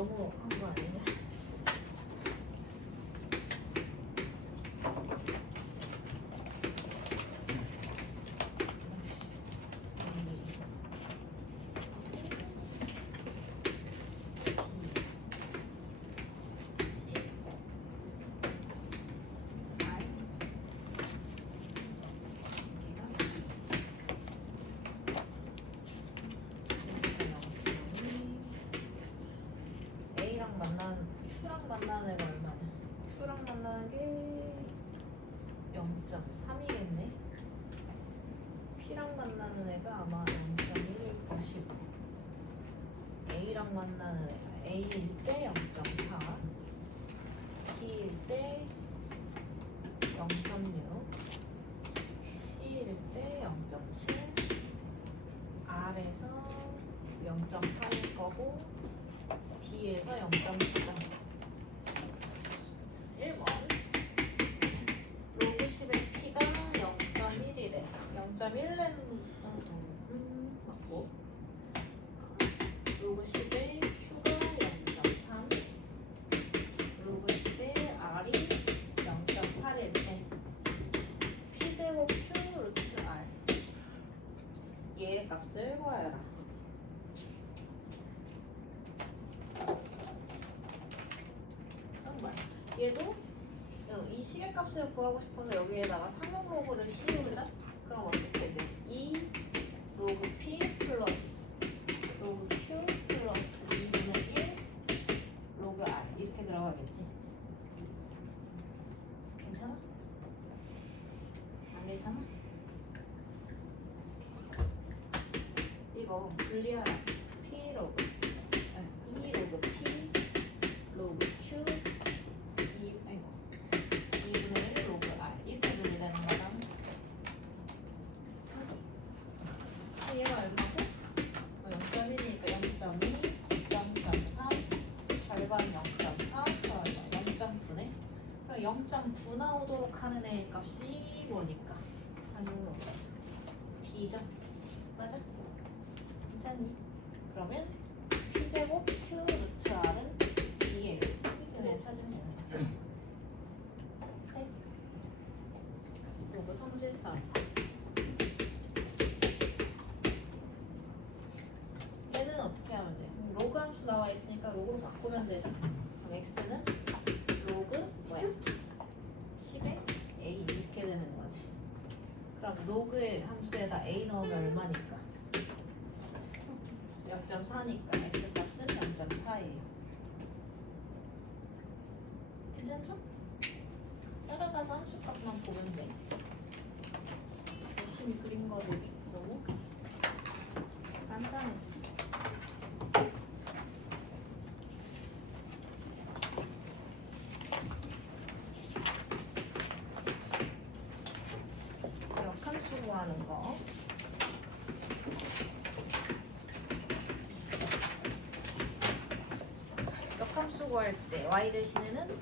너무 한 거 아니냐? A랑 만나는 Q랑 만나는 애가 얼마냐? Q랑 만나는 게 0.3이겠네. P랑 만나는 애가 아마 0.1일 것이고 A랑 만나는 애가 A일 때 0.4, P일 때 0.6, C일 때 0.7, R에서 0.8일 거고 D에서 0.9점. 1번 로그 10의 P가 0.1이래. 0.1은 맞고 로그 10의 Q가 0.3, 로그 10의 R이 0.8일 때 P제곱 Q 루트 R 얘의 값을 구하여라. 얘도 이 시계값을 구하고 싶어서 여기에다가 상용 로그를 씌우자. 그럼 어떻게 돼? 2 로그 P 플러스 로그 Q 플러스 2분의 1 로그 R 이렇게 들어가겠지. 괜찮아? 안 괜찮아? 이거 분리하라. P 로그 2 로그 P 로그 Q 2분의 1 로그 R 이렇게 분리되는 거다. 얘가 얼마고? 0.1이니까 0.2, 0.3, 절반 0.4, 절반 0.9네. 그럼 0.9 나오도록 하는 애의 값이 뭐니까? 한으로 가서 D죠? 맞아? 괜찮니? 그러면 P제곱 Q 루트 R은 2예요. 그냥 찾으면 됩니다. 로그 성질사에서 얘는 어떻게 하면 돼? 로그 함수 나와 있으니까 로그로 바꾸면 되죠. 그럼 x는 로그 뭐야? 10에 a 이렇게 되는 거지. 그럼 로그의 함수에다 a 넣으면 얼마니까? 0.4니까 x 값은 0.4예요. 괜찮죠? 따라가서 함수값만 보면 돼. 열심히 그린 거 너무 간단했지? 역함수 구하는 거. 역함수 구할 때 y 대신에는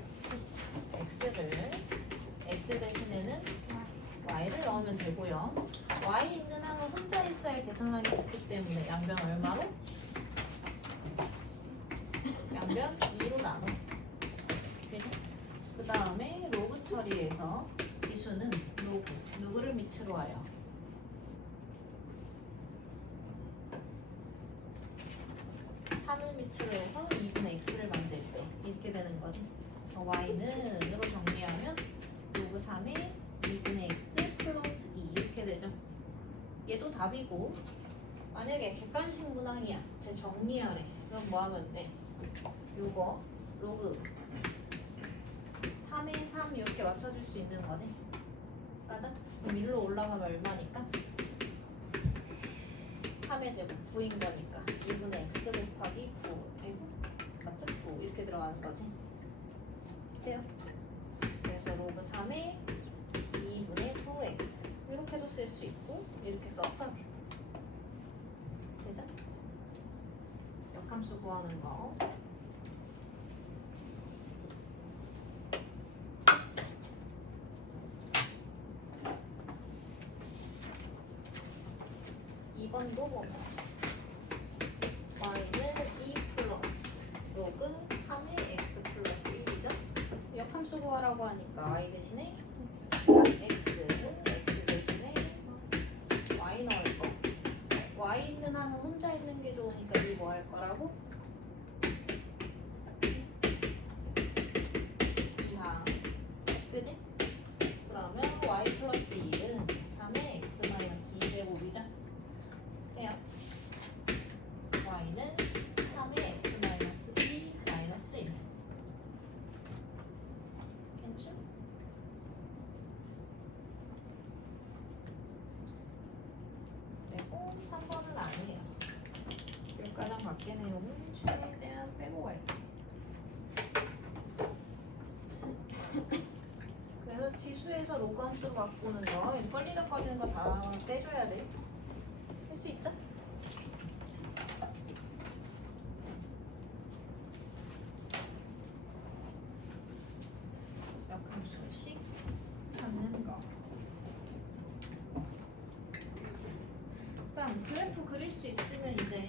x 대신에는 y를 넣으면 되고요. y 있는 항은 혼자 있어야 계산하기 좋기 때문에 양변 얼마로? 양변 2로 나눠. 그 다음에 로그 처리에서 지수는 로그 누구를 밑으로 와요? 3을 밑으로 해서 2분의 x를 만들 때 이렇게 되는 거지. y는 으로 정리하면 로그 3에 2분의 x 플러스 2 이렇게 되죠. 얘도 답이고 만약에 객관식 문항이야. 쟤 정리하래. 그럼 뭐 하면 돼? 요거 로그 3에 3 이렇게 맞춰줄 수 있는 거지. 맞아? 그럼 위로 올라가면 얼마니까? 3의 제곱 9인 거니까 2분의 x 곱하기 9 그리고 맞죠? 9 이렇게 들어가는 거지. 돼요? 그래서 로그 3에 2분의 9x 이렇게도 쓸 수 있고 이렇게 써도 되죠? 역함수 구하는 거. 이번도 보면 y는 2 플러스 로그 로그 3의 x 플러스 1이죠. 역함수 구하라고 하니까 y 대신에 x는 x 대신에 y 넣을 거. y 있는 항은 혼자 있는 게 좋으니까 이 뭐 할 거라고? 이항. 그지? 그러면 y 플러스 2는 3의 x 마이너스 2제곱이죠. 해요. y는 3의 x 마이너스 2 마이너스 1. 괜찮? 그리고 3번은 아니에요. 여기까지 밖에 내용은 최대한 빼고 갈게요. 그래서 지수에서 로그 함수로 바꾸는 거, 펄리더까지는 거 다 빼줘야 돼. 할 수 있죠? 역함수식 찾는 거. 일단 그래프 그릴 수 있으면 이제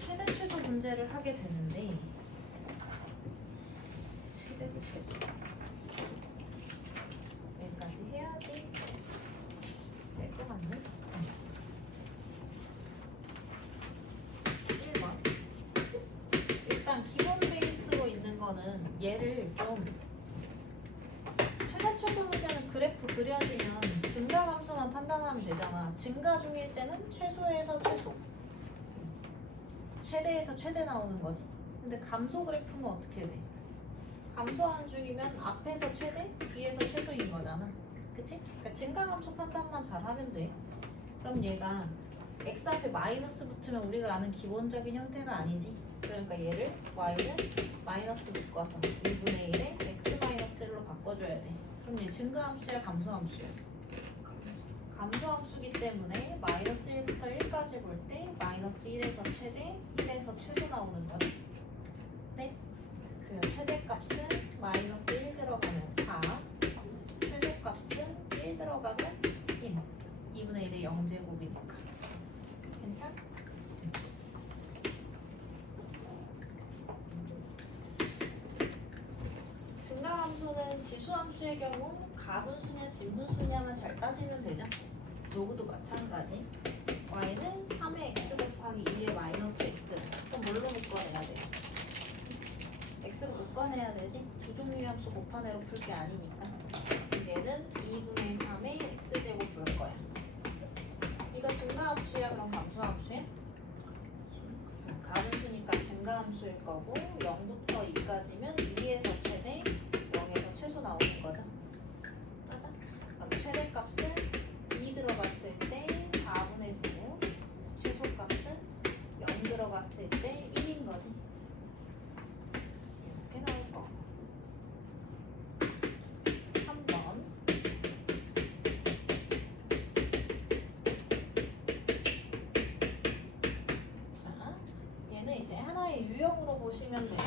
최대 최소 문제를 하게 되는데 최대 최소 여기까지 해야지 될 것 같네. 1번 일단 기본 베이스로 있는 거는 얘를 좀 최대 최소 문제는 그래프 그려지면 증가 감소만 판단하면 되잖아. 증가 중일 때는 최소에서 최소, 최대에서 최대 나오는 거지. 근데 감소 그래프는 어떻게 돼? 감소하는 중이면 앞에서 최대, 뒤에서 최소인 거잖아. 그치? 그러니까 증가 감소 판단만 잘하면 돼. 그럼 얘가 x 앞에 마이너스 붙으면 우리가 아는 기본적인 형태가 아니지. 그러니까 얘를 y는 마이너스 묶어서 2분의 1에 x 마이너스 1로 바꿔줘야 돼. 그럼 얘 증가함수야 감소함수야? 감소함수기 때문에 마이너스 1부터 1까지 볼 때 마이너스 1에서 최대, 1에서 최소 나오는 거네. 네? 그 최대값은 마이너스 1 들어가면 4, 최소값은 1 들어가면 1, 2분의 1의 0제곱이니까 괜찮? 증가함수는 지수함수의 경우 가분수냐 진분수냐만 잘 따지면 되죠. 로그도 마찬가지. y는 3의 x 곱하기 2의 마이너스 x. 그럼 뭘로 묶어내야 돼요? x로 묶어내야 되지. 두 종류의 함수 곱하내로 풀 게 아니니까. 얘는 2분의 3의 x제곱 볼 거야. 이거 증가함수야 그럼 감소함수야? 가분수니까 증가함수일 거고 0부터 2까지면 2에서 최대, 0에서 최소 나오는 거죠. 맞아? 그럼 최대값은 2 들어갔을 때 4분의 9, 최소값은 0 들어갔을 때 1인 거지. 이렇게 나올 거. 3번. 자, 얘는 이제 하나의 유형으로 보시면 돼요.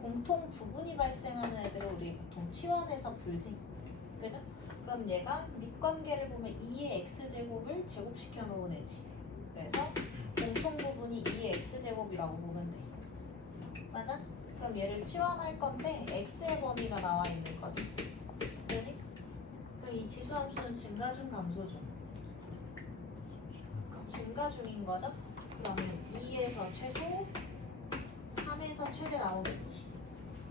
공통 부분이 발생하는 애들을 우리 보통 치환해서 풀지. 그죠? 그럼 얘가 밑관계를 보면 2의 x제곱을 제곱시켜 놓은 애지. 그래서 공통 부분이 2의 x제곱이라고 보면 돼. 맞아? 그럼 얘를 치환할 건데 x의 범위가 나와 있는 거지. 그지? 그럼 이 지수함수는 증가 중 감소 중? 증가 중인 거죠? 그러면 2에서 최소, 3에서 최대 나오겠지.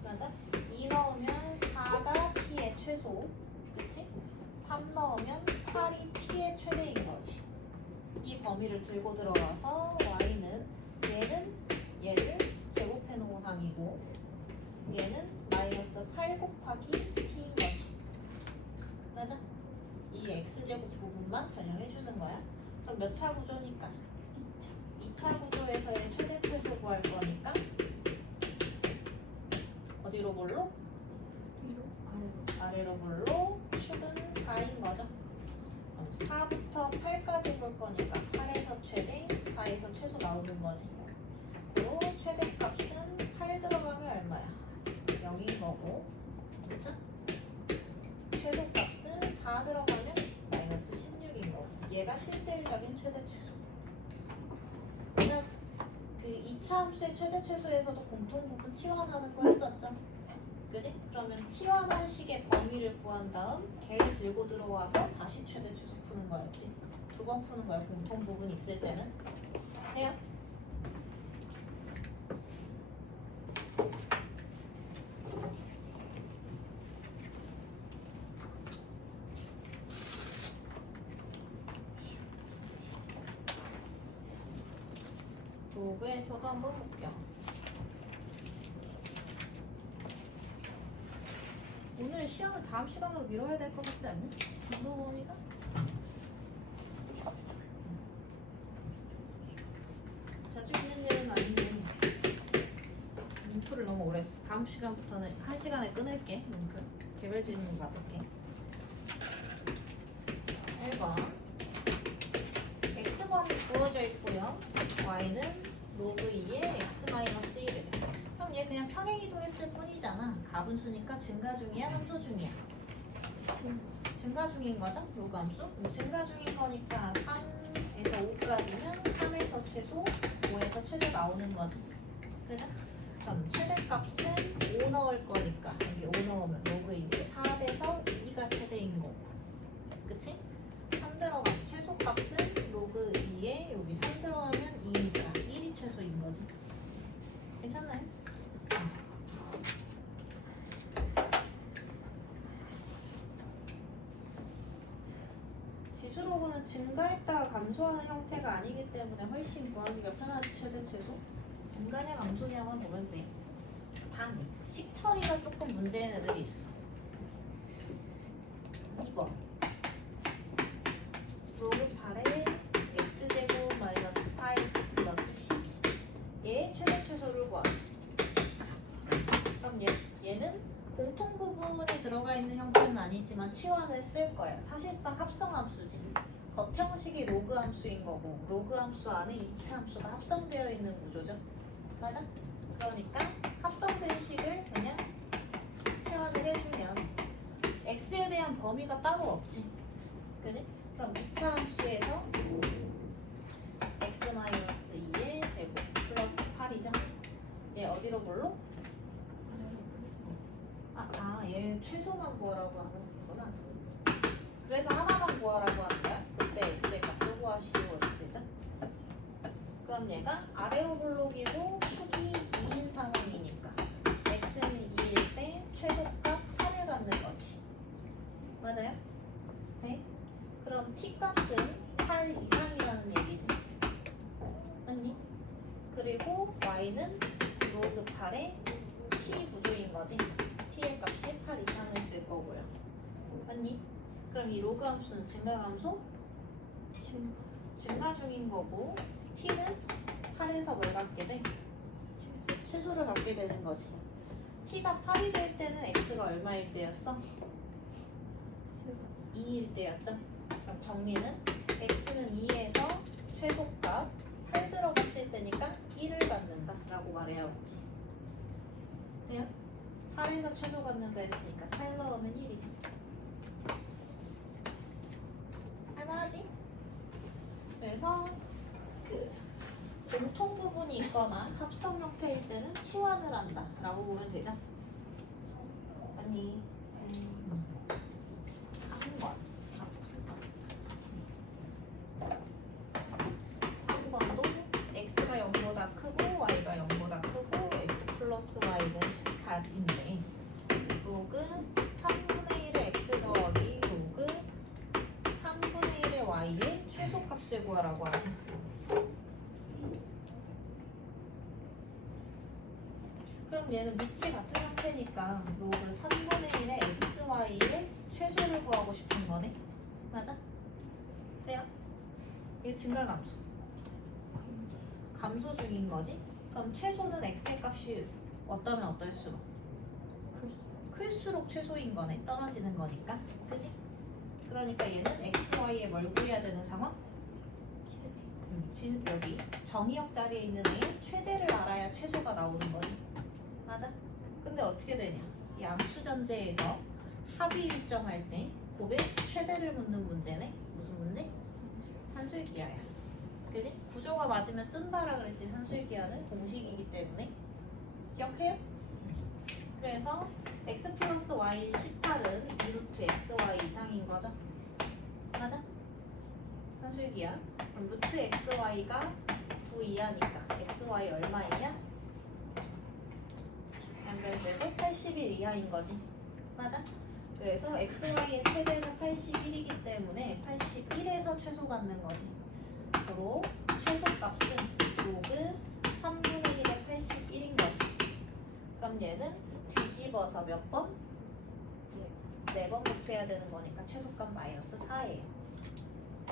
맞아? 2 넣으면 4가 t의 최소, 그치? 3 넣으면 8이 t의 최대인 거지. 이 범위를 들고 들어가서 y는 얘를 제곱해 놓은 항이고 얘는 마이너스 8 곱하기 t인 거지. 맞아? 이 x제곱 부분만 변형해 주는 거야. 그럼 몇 차 구조니까? 2차 구조에서의 최대 최소 구할 거니까 어디로 볼로? 아래로 볼로 축은 4인 거죠. 그럼 4부터 8까지 볼 거니까 8에서 최대, 4에서 최소 나오는 거지. 그리고 최대값은 8 들어가면 얼마야? 0인 거고, 그렇죠? 최소값은 4 들어가면 마이너스 16인 거고. 얘가 실질적인 최대 최소. 그냥 그 2차 함수의 최대 최소에서도 공통 부분 치환하는 거 했었죠? 그지? 그러면 치환한 식의 범위를 구한 다음 걔를 들고 들어와서 다시 최대 최소 푸는 거였지. 두 번 푸는 거야. 공통 부분 있을 때는. 해요? 로그에서도 한번 볼게요. 오늘 시험을 다음 시간으로 미뤄야 될 것 같지 않니? 감독원이가? 자주 있는 일은 아닌데 문풀을 너무 오래 했어. 다음 시간부터는 1시간에 끊을게. 문풀 개별 질문 받을게. 1번 x번이 주어져 있고요. y는 로그 2의 x-1을. 그럼 얘 그냥 평행 이동했을 뿐이잖아. 가분수니까 증가 중이야, 함수 중이야? 증가 중인 거죠? 로그 함수? 증가 중인 거니까 3에서 5까지면 3에서 최소, 5에서 최대 나오는 거지. 그죠? 그럼 최대값은 5 넣을 거니까 여기 5 넣으면 로그 2에 4돼서 2가 최대인 거고. 그치? 3 들어가면 최소값은 로그 2에 여기 3 들어가면 2니까 1이 최소인 거지. 괜찮나요? 지수로그는 증가했다가 감소하는 형태가 아니기 때문에 훨씬 구하기가 편하지. 최대 최소. 증가냐 감소냐만 보면 돼. 단 식처리가 조금 문제인 애들이 있어. 2번 로그 8에 x제곱 마이너스 4x 플러스 12. 얘의 최대 최소를 구하. 그럼 얘는 공통 부분이 들어가 있는 형태는 아니지만 치환을 쓸 거야. 사실상 합성 함수지. 겉형식이 로그 함수인 거고 로그 함수 안에 2차 함수가 합성되어 있는 구조죠. 맞아? 그러니까 합성된 식을 그냥 치환을 해주면 x에 대한 범위가 따로 없지. 그지? 그럼 2차 함수에서 x-2의 제곱 플러스 8이죠. 얘 어디로 볼로? 얘 최소만 구하라고 하는 거구나. 그래서 하나만 구하라고 하는 거야. 그때 x의 값도 구하시고 이렇게 되죠. 그럼 얘가 아래로 블록이고 축이 2인 상황이니까 x는 2일 때 최소값 8을 갖는 거지. 맞아요? 네? 그럼 t값은 8 이상이라는 얘기지. 맞니? 그리고 y는 로그 8의 t 구조인 거지. t의 값이 8 이상을 쓸 거고요. 맞니? 그럼 이 로그 함수는 증가 감소? 증가 중인 거고 t는 8에서 뭘 갖게 돼? 최소를 갖게 되는 거지. t가 8이 될 때는 x가 얼마일 때였어? 2일 때였죠? 그럼 정리는 x는 2에서 최소값 8 들어갔을 때니까 1을 갖는다 라고 말해야겠지. 돼요? 8에서 최소 갖는다 했으니까 8 넣으면 1이지. 할만하지? 그래서 공통 부분이 있거나 합성 형태일 때는 치환을 한다 라고 보면 되죠. 아니 3번 3번도 x가 0보다 크고 y가 0보다 크고 x 플러스 y는 답인데 로그 3분의 1의 x 더하기 로그 3분의 1의 y의 최소값을 구하라고 하지. 그럼 얘는 밑이 같은 형태니까 로그 3분의 1의 xy의 최소를 구하고 싶은 거네. 맞아? 돼요? 이게 증가 감소. 감소 중인 거지? 그럼 최소는 x의 값이 어떠면 어떨수록? 클수록 최소인 거네. 떨어지는 거니까. 그지? 그러니까 얘는 x, y에 뭘 구해야 되는 상황? 여기 정의역 자리에 있는 애의 최대를 알아야 최소가 나오는 거지. 맞아? 근데 어떻게 되냐? 이 암수 전제에서 합의 일정할 때 곱에 최대를 묻는 문제네. 무슨 문제? 산술기하야. 그지? 구조가 맞으면 쓴다라 그랬지. 산수의 기하는 공식이기 때문에. 기억해요? 그래서 x 플러스 y 18은 2루트 xy 이상인 거죠. 맞아? 산수의 기하. 그럼 루트 xy가 9 이하니까 xy 얼마이냐? 연결제곱 81 이하인 거지. 맞아? 그래서 xy의 최대는 81이기 때문에 81에서 최소 갖는 거지. 그로 최소값은 로그 3분의 1의 81인 거지. 그럼 얘는 뒤집어서 몇 번? 4번 곱해야 되는 거니까 최소값 마이너스 4예요.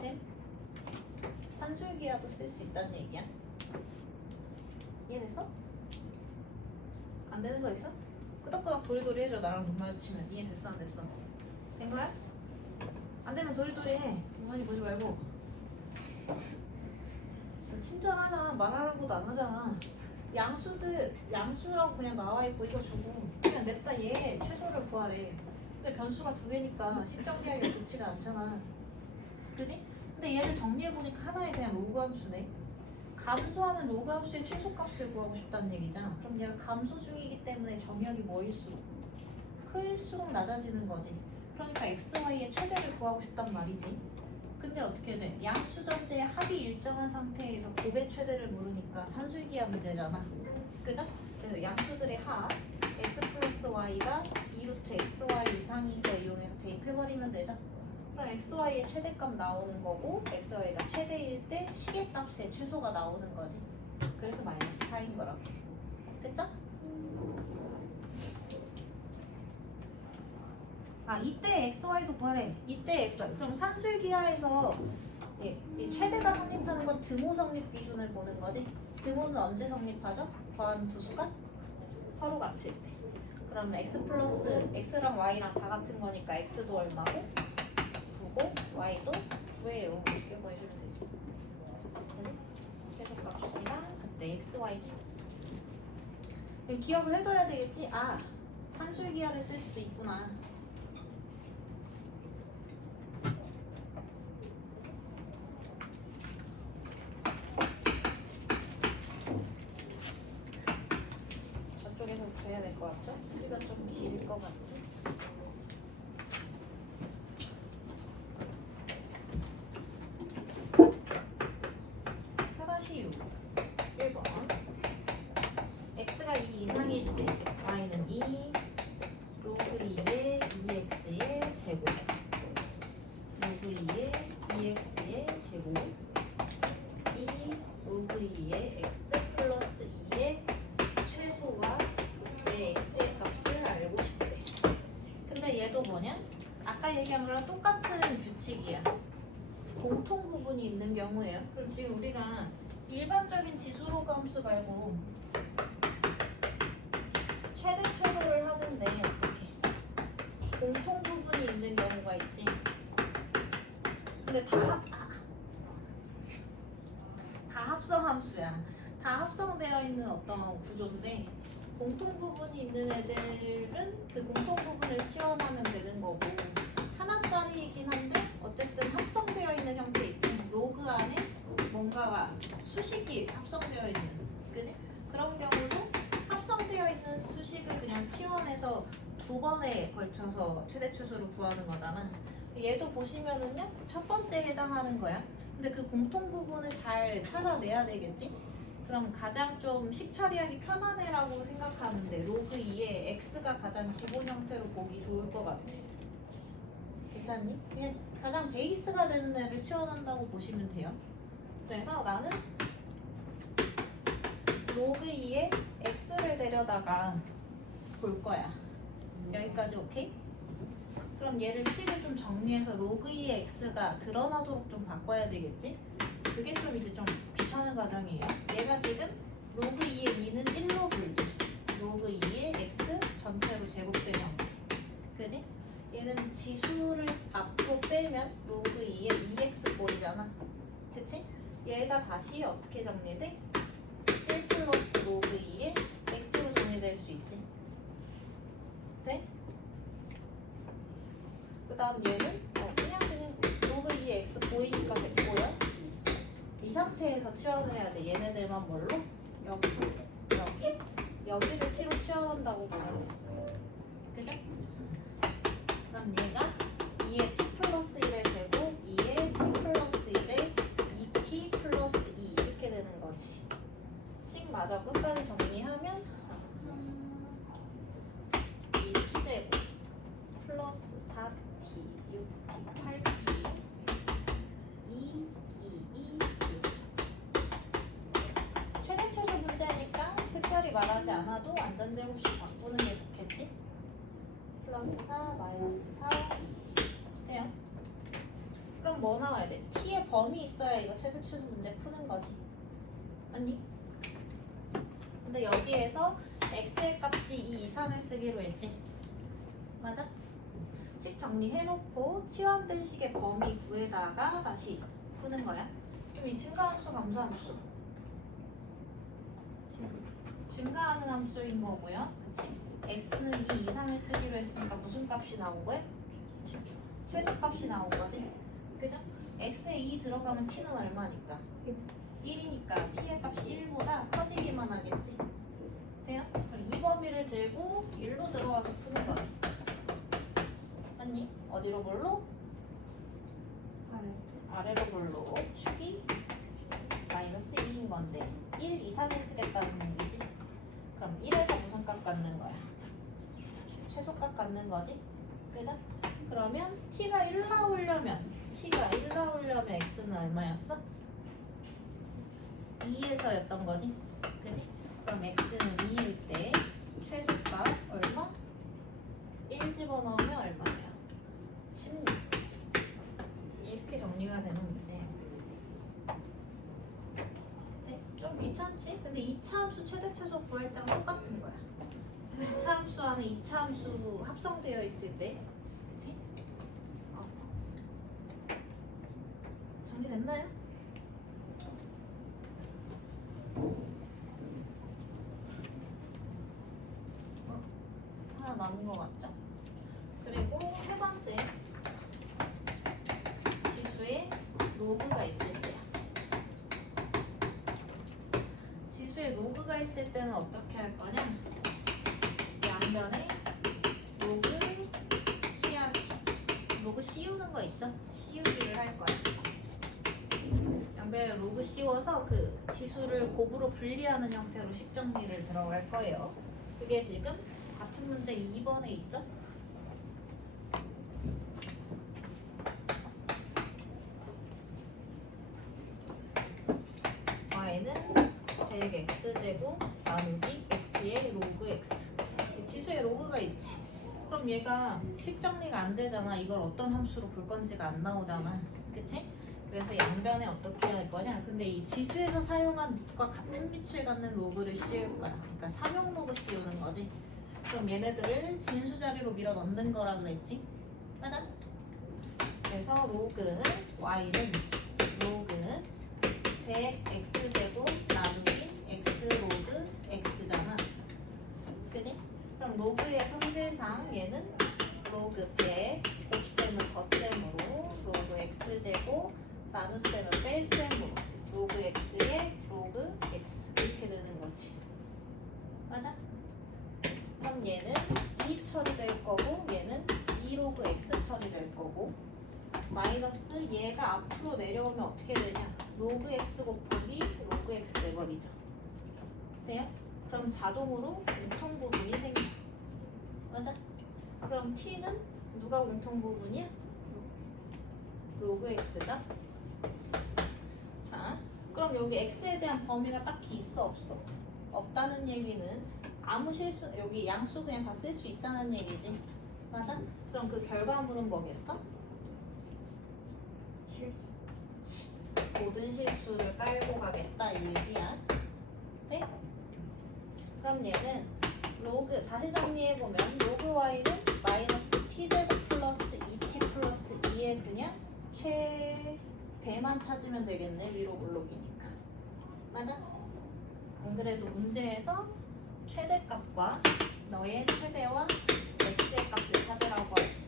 네? 산술기하도 쓸 수 있다는 얘기야. 이해됐어? 안 되는 거 있어? 끄덕끄덕 도리도리 해줘. 나랑 눈 마주치면. 이해됐어 안 됐어? 된 거야? 안 되면 도리도리 해. 눈만이 보지 말고. 친절하잖아. 말하라고도 안 하잖아. 양수라고 그냥 나와 있고 이거 주고 그냥 냅다 얘 최소를 구하래. 근데 변수가 2개니까 식정리하기가 좋지가 않잖아. 그지? 근데 얘를 정리해보니까 하나의 그냥 로그 함수네. 감소하는 로그 함수의 최소값을 구하고 싶다는 얘기잖아. 그럼 얘가 감소 중이기 때문에 정의역이 뭐일수록? 클수록 낮아지는 거지. 그러니까 xy의 최대를 구하고 싶단 말이지. 근데 어떻게 돼? 양수 전제의 합이 일정한 상태에서 곱의 최대를 모르니까 산술기하 문제잖아. 그죠? 그래서 양수들의 합 x 플러스 y가 2루트 xy 이상인 거 이용해서 대입해버리면 되죠. 그럼 xy의 최대값 나오는 거고 xy가 최대일 때 시계값의 최소가 나오는 거지. 그래서 마이너스 4인 거라고. 됐죠? 아 이때 xy도 구하래. 이때 xy. 그럼 산술기하에서 이 최대가 성립하는 건 등호 성립 기준을 보는 거지. 등호는 언제 성립하죠? 더한 두 수가 서로 같을 때. 그러면 x 플러스 x랑 y랑 다 같은 거니까 x도 얼마고 9고 y도 9예요. 이렇게 보여주면 되지. 최소값이랑 그때 x, y 기억을 해둬야 되겠지. 아 산술기하를 쓸 수도 있구나. 저쪽에서부터 해야 될 것 같죠? 우리가 좀 길 것 같지? 사다시 1번 x가 2 이상일 때 y는 2 로그 2의 2x의 제곱 로그 2의 2x의 제곱 2 로그 2의 x 플러스 2의 최소와 내 x의 값을 알고 싶대. 근데 얘도 뭐냐? 아까 얘기한 거랑 똑같은 규칙이야. 공통 부분이 있는 경우에요. 그럼 지금 우리가 일반적인 지수로그 함수 말고 최대 최소를 하는데 어떻게 공통 부분이 있는 경우가 있지. 근데 다 합성 함수야. 다 합성되어 있는 어떤 구조인데 공통 부분이 있는 애들은 그 공통 부분을 치환하면 되는 거고 하나짜리이긴 한데 어쨌든 합성되어 있는 형태 있지. 로그 안에 뭔가가 수식이 합성되어 있는, 그지? 그런 경우도 합성되어 있는 수식을 그냥 치환해서 2번에 걸쳐서 최대 최소를 구하는 거잖아. 얘도 보시면은요, 첫 번째에 해당하는 거야. 근데 그 공통 부분을 잘 찾아내야 되겠지? 그럼 가장 좀 식처리하기 편한 애라고 생각하는데 로그 2의 x가 가장 기본 형태로 보기 좋을 것 같아. 괜찮니? 그냥 가장 베이스가 되는 애를 치환한다고 보시면 돼요. 그래서 나는 로그 2의 x를 데려다가 볼 거야. 여기까지 오케이? 그럼 얘를 식을 좀 정리해서 로그 2의 x가 드러나도록 좀 바꿔야 되겠지? 그게 좀 이제 좀 귀찮은 과정이에요. 얘가 지금 로그 2의 2는 1로 분리, 로그 2의 x 전체로 제곱되는 형태. 그지? 얘는 지수를 앞으로 빼면 로그 2의 2x 꼴이잖아. 그치? 얘가 다시 어떻게 정리돼? 1 플러스 로그 2의 x로 정리될 수 있지. 돼? 그 다음 얘는 그냥 로그 2의 x 보이니까 됐고요. 이 상태 상태에서 치환을 해야 돼. 얘네들만 뭘로? 여기, 여기를 t로 치환한다고 보면 돼. 그죠? 그럼 얘가 2의 t 플러스 1의 제곱, 2의 t 플러스 1의 2t 플러스 2 이렇게 되는 거지. 식마저 끝까지 정리하면 2t 제곱 플러스 4t, 6t, 8t 2, 6 최대 최소 문제니까 특별히 말하지 않아도 완전 제곱식 바꾸는 게 좋겠지? 플러스 4, 마이너스 4, 2 돼요? 그럼 뭐 나와야 돼? t의 범위 있어야 이거 최대 최소 문제 푸는 거지 아니? 근데 여기에서 x의 값이 2 이상을 쓰기로 했지? 맞아? 식 정리해놓고 치환된 식의 범위 구에다가 다시 푸는 거야. 그럼 이 증가함수 감소함수 증가하는 함수인 거고요. 그치? x는 2 이상을 쓰기로 했으니까 무슨 값이 나온 거야? 최소값이 나온 거지. 그죠? x에 2 들어가면 t는 얼마니까? 1이니까 t의 값이 1보다 커지기만 하겠지. 돼요? 그럼 이 범위를 들고 1로 들어와서 푸는 거지. 맞니? 어디로 볼로? 아래로 볼로. 축이 마이너스 2인 건데 1 이상을 쓰겠다는 얘기지. 그럼 1에서 무슨 값 갖는 거야? 최소값 갖는 거지. 그죠? 그러면 t가 1 나오려면 x는 얼마였어? 2에서였던 거지. 그지? 그럼 x는 2일 때 최소값 얼마? 1 집어넣으면 얼마야? 16. 이렇게 정리가 되는 문제예요. 네? 좀 귀찮지? 근데 2차 함수 최대 최소 구할 때랑 똑같은 거야. 2차 함수 안에 2차 함수 합성되어 있을 때 그치? 정리됐나요? 하나 남은 거 같죠? 그리고 세 번째 지수에 로그가 있을 때야. 지수에 로그가 있을 때는 어떻게 할 거냐? 양변에 로그 씌우기, 로그 씌우는 거 있죠? 씌우기를 할 거야. 양변에 로그 씌워서 그 지수를 곱으로 분리하는 형태로 식정리를 들어갈 거예요. 그게 지금 같은 문제 2번에 있죠? y는 100x제곱 나누기 x의 로그 x. 지수에 로그가 있지. 그럼 얘가 식정리가 안 되잖아. 이걸 어떤 함수로 볼 건지가 안 나오잖아. 그치? 그래서 양변에 어떻게 할 거냐? 근데 이 지수에서 사용한 밑과 같은 빛을 갖는 로그를 씌울 거야. 그러니까 삼용 로그 씌우는 거지. 그럼 얘네들을 진수 자리로 밀어 넣는 거라 그랬지? 맞아? 그래서 로그 y는 로그 100x제곱 나누기 x 로그 x잖아. 그지? 그럼 로그의 성질상 얘는 로그 100 곱셈은 덧셈으로 로그 x제곱 나눗셈은 뺄셈으로 로그 x의 로그 x 이렇게 되는 거지. 맞아? 그럼 얘는 2 처리될 거고 얘는 2 로그 x 처리될 거고 마이너스 얘가 앞으로 내려오면 어떻게 되냐? 로그 x 곱하기 로그 x 돼버리죠. 돼요? 그럼 자동으로 공통 부분이 생겨. 맞아? 그럼 t는 누가 공통 부분이야? 로그 x죠? 자, 그럼 여기 x에 대한 범위가 딱히 있어 없어? 없다는 얘기는 아무 실수, 여기 양수 그냥 다 쓸 수 있다는 얘기지. 맞아? 그럼 그 결과물은 뭐겠어? 실수. 모든 실수를 깔고 가겠다 이 얘기야. 네? 그럼 얘는 로그, 다시 정리해보면 로그 y는 마이너스 t제곱 플러스 2t 플러스 2의 그냥 최대만 찾으면 되겠네. 위로 블록이니까. 맞아? 안 그래도 문제에서 최대값과 너의 최대와 x의 값을 찾으라고 하지.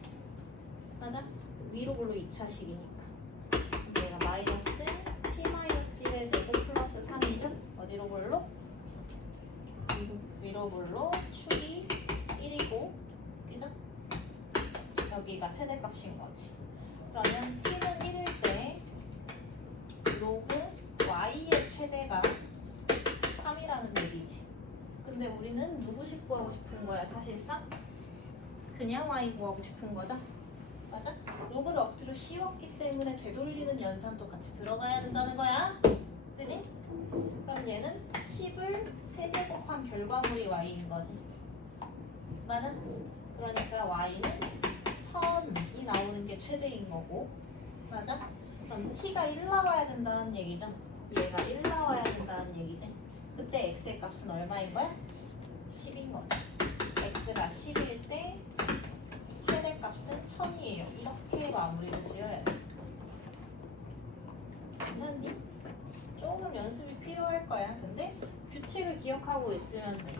맞아? 위로 블록 2차식이니까 얘가 마이너스 t 마이너스 1의 제곱 제곱을로 축이 1이고, 그죠? 여기가 최대값인 거지. 그러면 t는 1일 때 로그 y의 최대가 3이라는 얘기지. 근데 우리는 누구식 구하고 싶은 거야? 사실상 그냥 y 구하고 싶은 거죠? 맞아? 로그를 억지로 씌웠기 때문에 되돌리는 연산도 같이 들어가야 된다는 거야. 그지? 그럼 얘는 10을 세제곱한 결과물이 y인 거지. 맞아? 그러니까 y는 1000이 나오는 게 최대인 거고. 맞아? 그럼 t가 1 나와야 된다는 얘기죠. 얘가 1 나와야 된다는 얘기지. 그때 x의 값은 얼마인 거야? 10인 거지. x가 10일 때 최대값은 1000이에요. 이렇게 마무리를 지어야 돼. 괜찮니? 조금 연습이 필요할 거야. 근데 규칙을 기억하고 있으면 돼.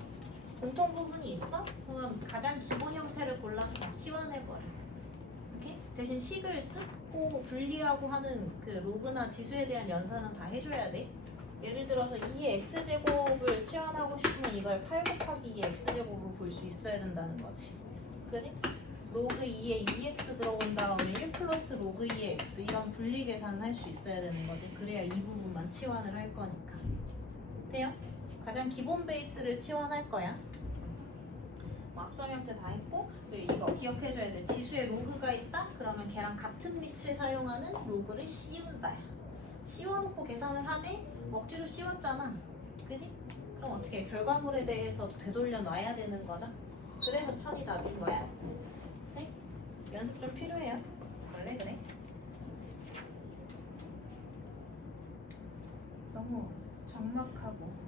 공통 부분이 있어? 그럼 가장 기본 형태를 골라서 다 치환해버려. 오케이? 대신 식을 뜯고 분리하고 하는 그 로그나 지수에 대한 연산은 다 해줘야 돼. 예를 들어서 2의 x제곱을 치환하고 싶으면 이걸 8 곱하기 2의 x제곱으로 볼 수 있어야 된다는 거지. 그지? 로그 2에 2x 들어온 다음에 1 플러스 로그 2의 x 이런 분리 계산을 할 수 있어야 되는 거지. 그래야 이 부분만 치환을 할 거니까. 돼요? 가장 기본 베이스를 치환할 거야. 앞선 형태 다 했고, 그리고 이거 기억해줘야 돼. 지수에 로그가 있다? 그러면 걔랑 같은 밑을 사용하는 로그를 씌운다. 씌워놓고 계산을 하되 억지로 씌웠잖아. 그지? 그럼 어떻게 결과물에 대해서 되돌려 놔야 되는 거죠? 그래서 1000이 답인 거야. 네? 연습 좀 필요해요. 원래 그래. 너무 적막하고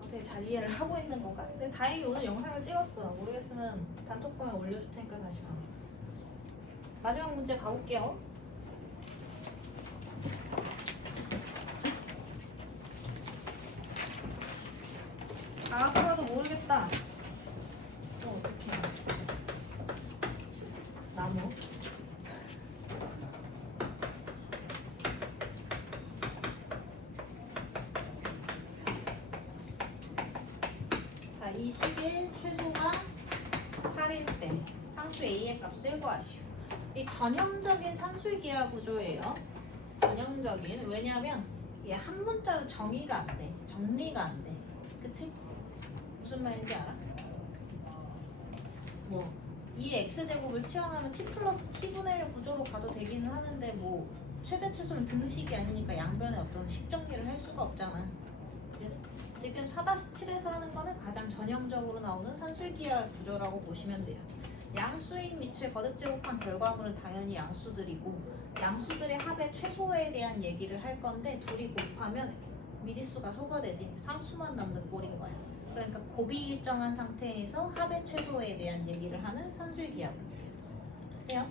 어떻게 잘 이해를 하고 있는 건가? 근데 다행히 오늘 영상을 찍었어. 모르겠으면 단톡방에 올려줄 테니까 다시 봐. 마지막 문제 가볼게요. 아무라도 모르겠다. 어떻게 나무? 자, 이 식의 최소가 8일 때 상수 a의 값을 구하시오. 이 전형적인 산술기하 구조예요. 전형적인. 왜냐하면 이게 한 문자로 정의가 안 돼. 정리가 안 돼. 그치? 무슨 말인지 알아? 뭐 2의 x제곱을 치환하면 t 플러스 t분의 1 구조로 가도 되기는 하는데 뭐 최대 최소는 등식이 아니니까 양변에 어떤 식 정리를 할 수가 없잖아. 그래서 지금 4-7에서 하는 거는 가장 전형적으로 나오는 산술기하 구조라고 보시면 돼요. 양수인 밑을 거듭 제곱한 결과물은 당연히 양수들이고, 양수들의 합의 최소에 대한 얘기를 할 건데 둘이 곱하면 미지수가 소거되지 상수만 남는 꼴인 거야. 그러니까 곱이 일정한 상태에서 합의 최소에 대한 얘기를 하는 산술기하 문제예요. 돼요?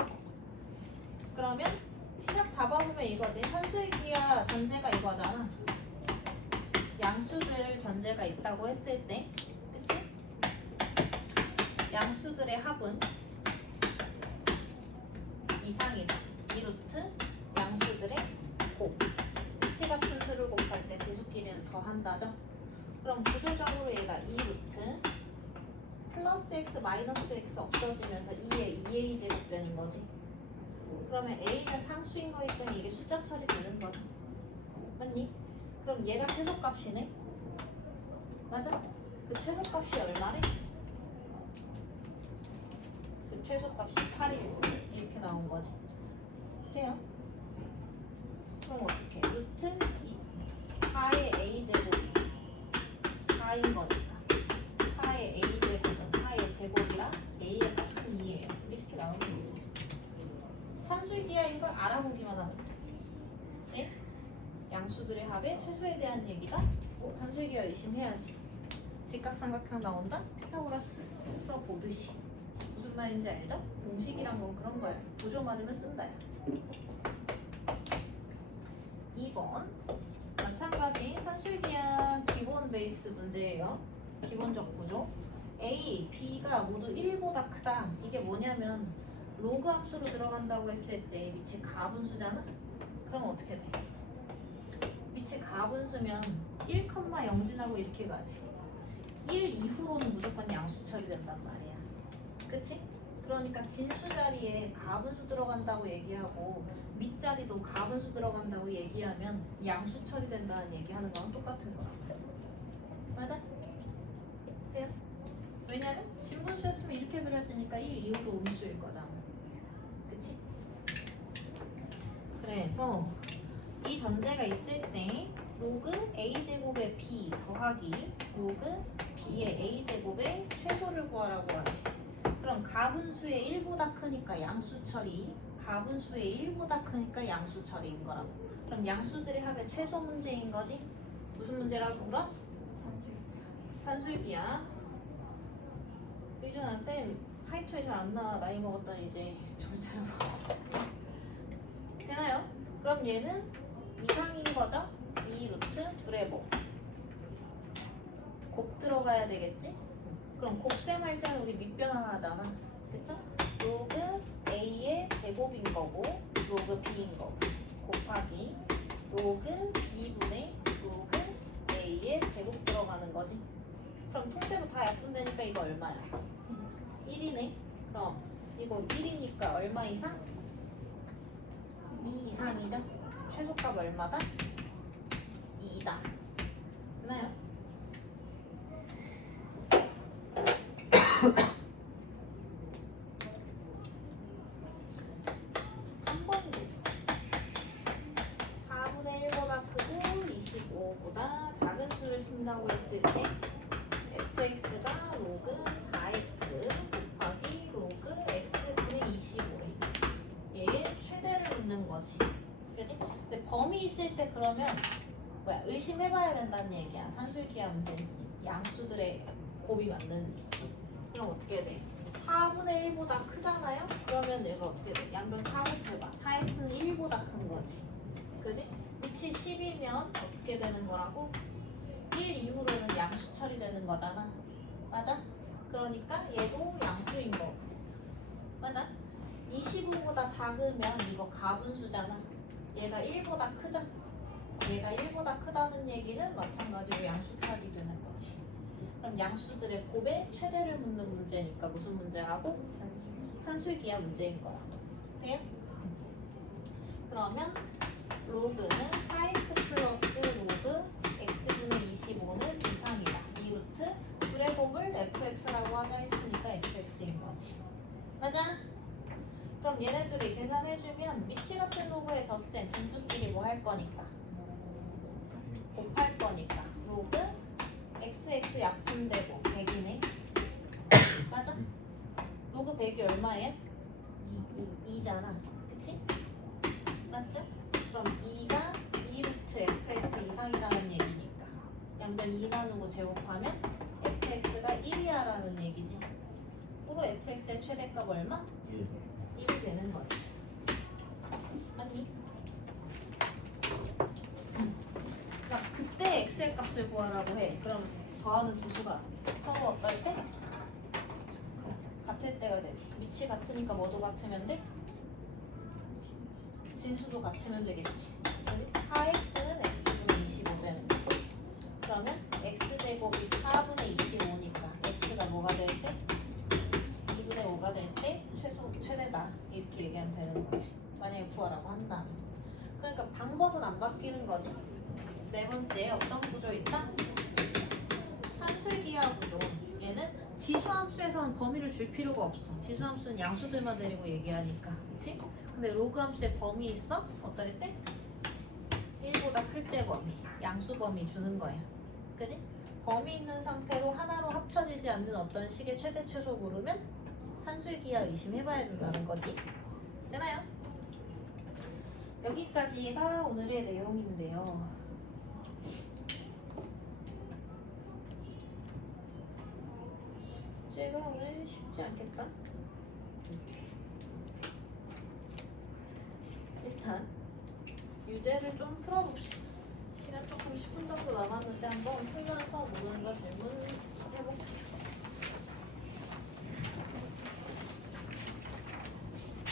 그러면 시작 잡아보면 이거지. 산술기하 전제가 이거잖아. 양수들 전제가 있다고 했을 때, 그치? 양수들의 합은 이상이다. 2루트 양수들의 곱. 위치 같은 수를 곱할 때 지수끼리는 더한다죠? 그럼 구조적으로 얘가 2루트 플러스 x 마이너스 x 없어지면서 2에 2a 제곱 되는 거지. 그러면 a는 상수인 거기 때문에 이게 숫자 처리 되는 거죠. 맞니? 그럼 얘가 최소값이네. 맞아? 그 최소값이 얼마래? 그 최소값이 8이고 이렇게 나온 거지. 돼요? 그럼 어떻게? 루트 4의 a 제곱이 4인 거니까 4의 a 제곱은 4의 제곱이라 a의 값은 2예요. 이렇게 나오는 거지. 산술기하인 걸 알아보기만 하면 돼. 네? 양수들의 합의 최소에 대한 얘기다? 산술기하 의심해야지. 직각삼각형 나온다? 피타고라스 써보듯이. 무슨 말인지 알죠? 공식이란 건 그런 거야. 구조 맞으면 쓴다. 2번 마찬가지 산술기하 기본 베이스 문제예요. 기본적 구조. A, B가 모두 1보다 크다. 이게 뭐냐면 로그 함수로 들어간다고 했을 때 위치 가분수잖아? 그럼 어떻게 돼? 위치 가분수면 1, 0 지나고 이렇게 가지. 1 이후로는 무조건 양수 처리된단 말이야. 그치? 그러니까 진수 자리에 가분수 들어간다고 얘기하고 밑자리도 가분수 들어간다고 얘기하면 양수 처리된다는 얘기하는 거랑 똑같은 거야. 맞아? 돼요? 왜냐면 진분수였으면 이렇게 그려지니까 1 이후로 음수일 거잖아. 그치? 그래서 이 전제가 있을 때 로그 a제곱의 b 더하기 로그 b의 a제곱의 최소를 구하라고 하지. 그럼 가분수의 1보다 크니까 양수 처리, 가분수의 1보다 크니까 양수 처리인 거라고. 그럼 양수들의 합의 최소 문제인 거지? 무슨 문제라고 그럼? 산술기야. 유준아 쌤 하이토에 잘 안 나와. 나이 먹었더니 이제 정체로 되나요? 그럼 얘는 이상인 거죠? 2루트 두레보 곱 들어가야 되겠지? 그럼 곱셈 할 때는 우리 밑변환 하잖아. 그쵸? 로그 A의 제곱인 거고 로그 B인 거고 곱하기 로그 B분의 로그 A의 제곱 들어가는 거지. 그럼 통째로 다 약분되니까 이거 얼마야? 1이네. 그럼 이거 1이니까 얼마 이상? 2 이상이죠? 최소값 얼마다? 2다. 됐나요? 쓴다고 했을 때 fx가 로그 4x 곱하기 로그 x분의 25 얘의 최대를 묻는 거지. 그치? 근데 범위 있을 때 그러면 뭐야 의심해봐야 된다는 얘기야. 산술기하 문제인지 양수들의 곱이 맞는지. 그럼 어떻게 돼? 4분의 1보다 크잖아요? 그러면 얘가 어떻게 돼? 양변 4곱해봐. 4x는 1보다 큰 거지. 그지? 밑이 10이면 어떻게 되는 거라고? 1 이후로는 양수 처리되는 거잖아. 맞아? 그러니까 얘도 양수인 거고. 맞아? 25보다 작으면 이거 가분수잖아. 얘가 1보다 크죠? 얘가 1보다 크다는 얘기는 마찬가지로 양수 처리되는 거지. 그럼 양수들의 곱의 최대를 묻는 문제니까 무슨 문제라고? 산술기하 문제인 거라고. 돼요? 그러면 로그는 4x 플러스 로그 x분의 25는 이상이다. 2루트 둘의 곱을 fx라고 하자 했으니까 fx인 거지. 맞아? 그럼 얘네들이 계산해주면 미치 같은 로그의 덧셈 진수끼리 뭐 할 거니까 곱할 거니까 로그 xx 약분되고 100이네. 맞아? 로그 100이 얼마예요? 2잖아. 그치? 맞죠? 그럼 2가 2루트 fx 이상이라는 얘기니까 양변 2 나누고 제곱하면 fx가 1이야 라는 얘기지. 그로 fx의 최대값 얼마? 1이 되는 거지. 맞니? 그러니까 그때 x의 값을 구하라고 해. 그럼 더하는 두 수가 서로 어떨 때? 같을 때가 되지. 위치 같으니까 뭐도 같으면 돼? 진수도 같으면 되겠지. 4x는 x분의 25 되는 거. 그러면 x제곱이 4분의 25니까 x가 뭐가 될 때? 2분의 5가 될 때 최대다. 이렇게 얘기하면 되는 거지. 만약에 구하라고 한다면. 그러니까 방법은 안 바뀌는 거지. 네 번째 어떤 구조 있다? 산술기하 구조. 얘는 지수함수에서는 범위를 줄 필요가 없어. 지수함수는 양수들만 데리고 얘기하니까. 그치? 근데 로그 함수에 범위 있어? 어떨 때? 1보다 클 때 범위. 양수 범위 주는 거야. 그치? 범위 있는 상태로 하나로 합쳐지지 않는 어떤 식의 최대 최소 모르면 산술기하 의심해봐야 된다는 거지. 되나요? 여기까지가 오늘의 내용인데요. 숙제가 오늘 쉽지 않겠다. 일단 유제를 좀 풀어봅시다. 시간 조금 10분 정도 남았는데 한번 풀면서 모르는